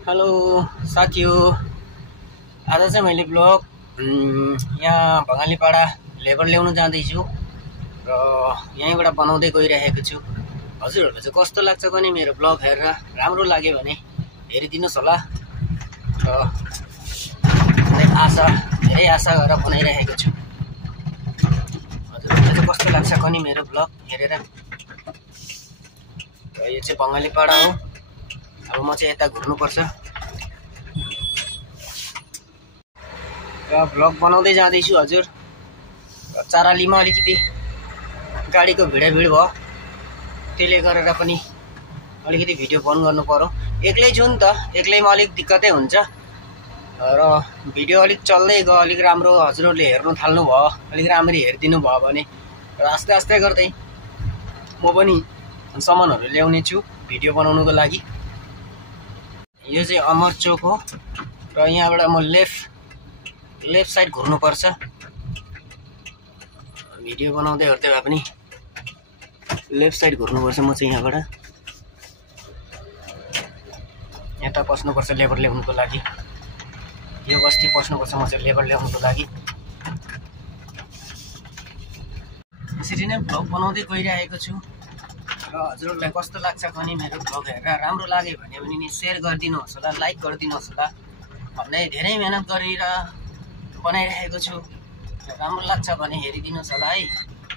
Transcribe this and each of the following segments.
Hello साथीहरु, आज चाहिँ मैले ब्लग यहाँ भङ्गालीपाडा लेबर ल्याउन जाँदैछु र यहीँबाट बनाउँदै गइरहेको छु। हजुरहरुलाई चाहिँ कस्तो लाग्छ भने मेरो ब्लग हेरेर राम्रो लाग्यो भने हेरिदिनुस् होला र धेरै आशा गरेर बनाइरहेको छु। हजुरहरुलाई चाहिँ कस्तो लाग्छ भने मेरो ब्लग हेरेर। यो चाहिँ भङ्गालीपाडा हो। अब म चाहिँ यता घुर्नुपर्छ र भ्लग बनाउँदै जाँदैछु हजुर। चारालीमा अलिकति गाडीको भिड भयो, त्यसले गरेर पनि अलिकति भिडियो बन्द गर्नु पर्यो। एक्लै छु नि त, एक्लैमा अलिक दिक्कतै हुन्छ र भिडियो अलिक चल्दै गयो, अलिक राम्रो हजुरहरूले हेर्नु थाल्नु भयो, अलिक राम्ररी हेरिदिनु भयो भने र आस्ते आस्ते गर्दै म पनि सामानहरू ल्याउने छु भिडियो बनाउनुको लागि। यो चाहिँ अमर चोक हो र यहाँबाट म लेफ्ट साइड घुर्नुपर्छ। भिडियो बनाउँदै हेर्दै भए पनि लेफ्ट साइड घुर्नुपर्छ। म चाहिँ यहाँबाट यता पस्नुपर्छ लेबर ल्याउनुको लागि। यो बस्ती पस्नुपर्छ म चाहिँ लेबर ल्याउनुको लागि। यसरी नै भ्लग बनाउँदै गइरहेको छु र हजुरहरूलाई कस्तो लाग्छ भने मेरो भ्लग हेरेर राम्रो लाग्यो भने नि सेयर गरिदिनुहोस् होला, लाइक गरिदिनुहोस् होला। भन्ने धेरै मेहनत गरेर बनाइरहेको छु, राम्रो लाग्छ भने हेरिदिनुहोस् होला है।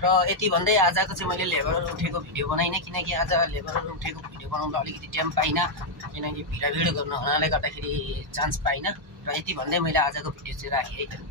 र यति भन्दै आजको चाहिँ मैले लेबरहरू उठेको भिडियो बनाइनँ, किनकि आज लेबरहरू उठेको भिडियो बनाउँदा अलिकति टाइम पाइनँ, किनकि भिडियो गर्नु हुनाले गर्दाखेरि चान्स पाइनँ। र यति भन्दै मैले आजको भिडियो चाहिँ राखेँ है त।